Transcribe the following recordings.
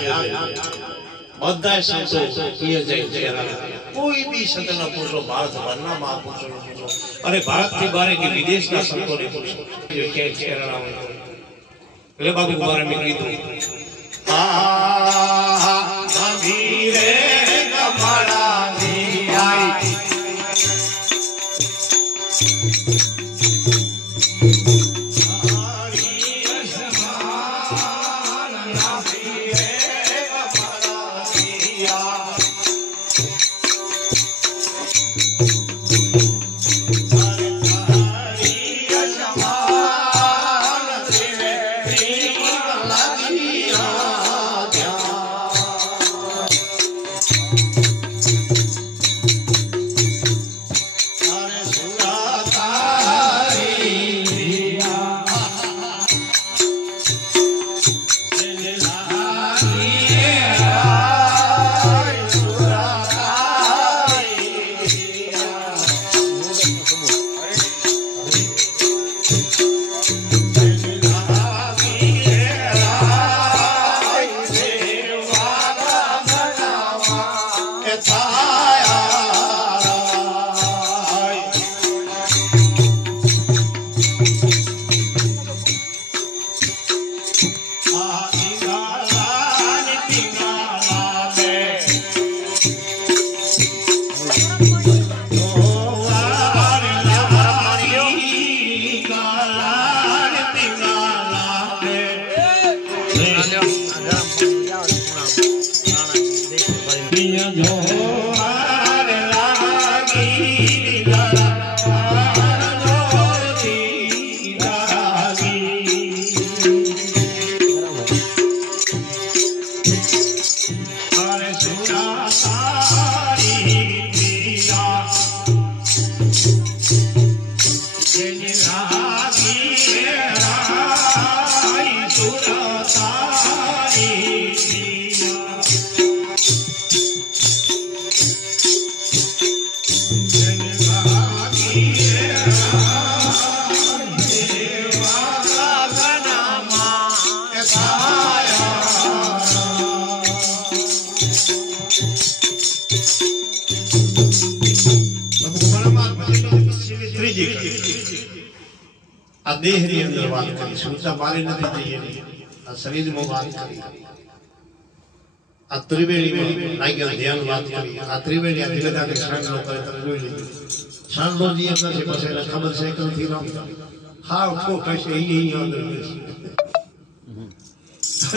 याग बधाय संतो किए जय जय कोई भी संत न पूछो भारत भरना महापुरुषों न पूछो अरे भारत के बारे की विदेश ना संतों ने पूछो जो क्या करना ले बाबू बारे में कीधुं धीरे कमला दियाई देह नी अंदर बात करी सूचा बारे नहीं चाहिए आ शरीर में बात करी आ त्रिवेणी में आई गया ध्यान बात करी आ त्रिवेणी आ धीरे धीरे क्षण लो करे तो जोई ली क्षण लो जी अपने से पसे न खबर से कल थी ना हां को कैसे ही अंदर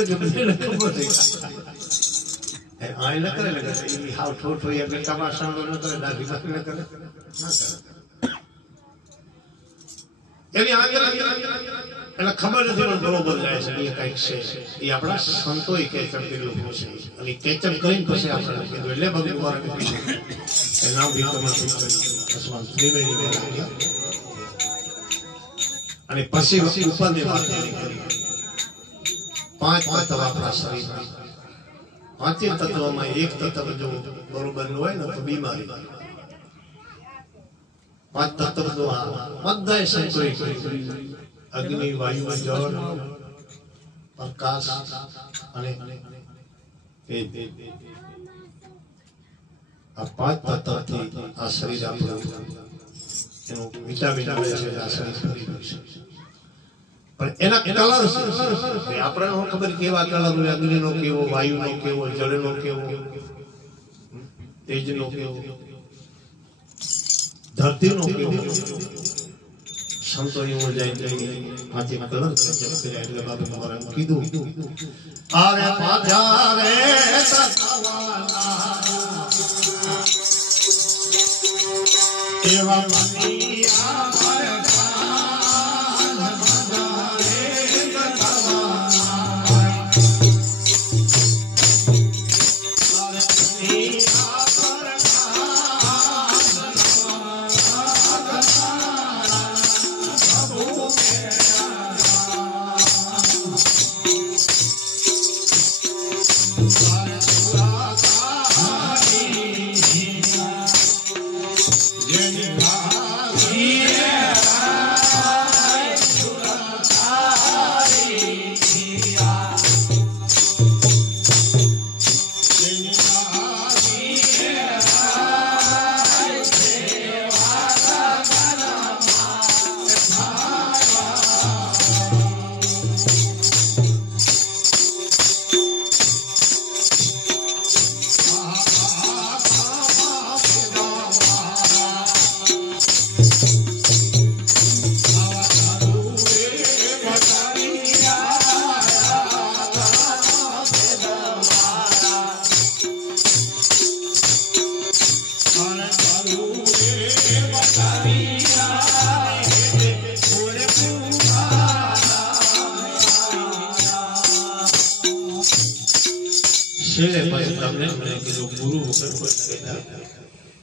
जब से खबर है आई न करे लगे हां ठोठ हो या बेटा मा क्षण लो न करे दादी बात न करे ना करे यानी आगे એટલે ખબર નથી પણ બરોબર જાય છે એ કઈક છે એ આપણા સંતોએ કેચઅપ કર્યું છે અને કેચઅપ કરીને પછી આપણે કીધું એટલે ભગવાન મારા કીધું નામ બી તમારું અસમાન ત્રિવેણી મેં લાગ્યા અને પછી ઉપરની વાત કરી પાંચ તત્વ આપણા શરીરમાં પાંચે તત્વમાં એક તત્વ જો બરોબર ન હોય ને તો બીમારી पांच तत्व तो बधाय संतोए अग्नि वायु जल प्रकाश अने आ पांच तत्व थी आ शरीर आपणुं एनो विटामिन મળે છે આ શરીર ભરેલું છે પણ એના કલર છે આપણે હું ખબર કેવા કલર હોય અગ્નિનો કેવો વાયુનો કેવો જળનો કેવો તેજનો કેવો धरती नो संतो हो जाए पांचे कलर जब करे એટલે બાબુ મારા કીધું આરે પાછા રે સવાના એવા મનિયા મારે Yeah.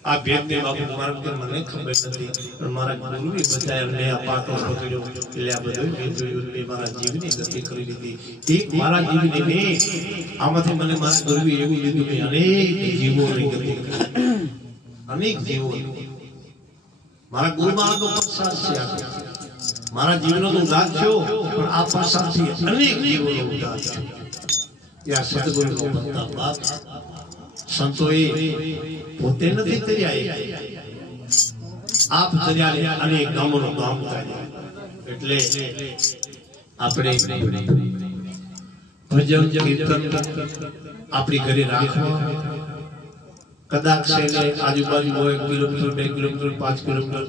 આ ભેદને બાપુ મારા કે મને ખબર નથી પણ મારા ગુરુએ બતાવ્યા મેં આ પાટો પકડ્યો એટલે આ બધું મેં જોયું મેં મારા જીવની ગતિ કરી લીધી એક મારા જીવને મેં આમાંથી મને મારા ગુરુએ એવું લીધું કે અનેક જીવોની ગતિ અનેક જીવો મારા ગુરુ મારા તો પ્રસાદ છે મારા જીવનો તો ઉદ્ધાર થયો પણ આ પ્રસાદથી અનેક જીવોનો ઉદ્ધાર થયો યા સદગુરુનો પ્રતાપ બાપ સંતોએ પોતે નથી તર્યા આપ તર્યા અને ગામોનો ગામ થાય એટલે આપણે ભજન કીર્તન આપણી ઘરે રાખવા કદાચ છે આજુબાજુ 1 કિલોમીટર 2 કિલોમીટર 5 કિલોમીટર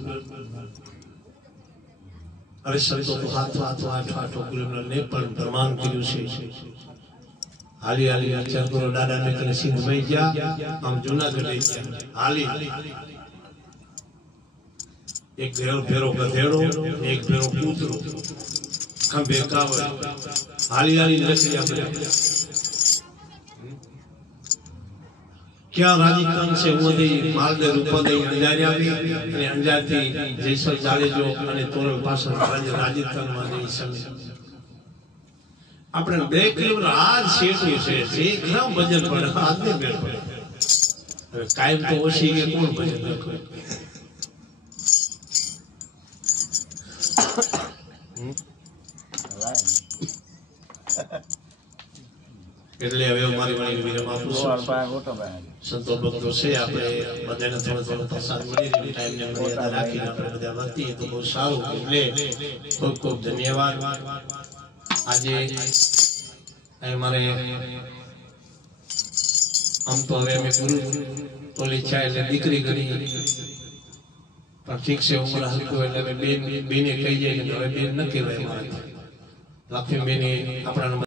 અરે સંતો તો હાથ 8 કિલોમીટર ને પણ પ્રમાણ કર્યું છે હાલી હાલી વિચાર કરો દાદા ને કને સિંહ મઈ ગયા આમ જૂનાગઢ ગયા હાલી એક ફેરો ગધેડો એક ફેરો કૂતરો ખંભે કાવડ હાલી હાલી લખી આપણે ક્યાં રાજસ્થાન છે ઉદય માલદે રૂપદય અંજાર આવી અને અંજારથી જયસલ જાડેજો અને તોરલ પાછળ રાજસ્થાન માં જઈ સમય આપણે 2 કિલોમીટર આજ શેઠું છે જે ઘણા ભજન પડે આદને મેળ પડે હવે કાયમ તો ઓછી કે કોણ ભજન કરે એટલે હવે મારી વાણી વિરામ આપું છું સંતો ભક્તો છે આપણે બધાને થોડો પ્રસાદ મળી રહ્યો ટાઈમ ને મર્યાદા રાખીને આપણે બધા વર્તીએ તો બહુ સારું એટલે ખૂબ ખૂબ ધન્યવાદ આજે મારે આમ તો હવે અમે ગુરુ ઓલી છે એટલે દીકરી કરી પણ ઠીક છે ઉંમર હલકો એટલે બેને કહી જાય કે હવે બેન ન કહેવાય મારે લક્ષ્મી બેને આપણા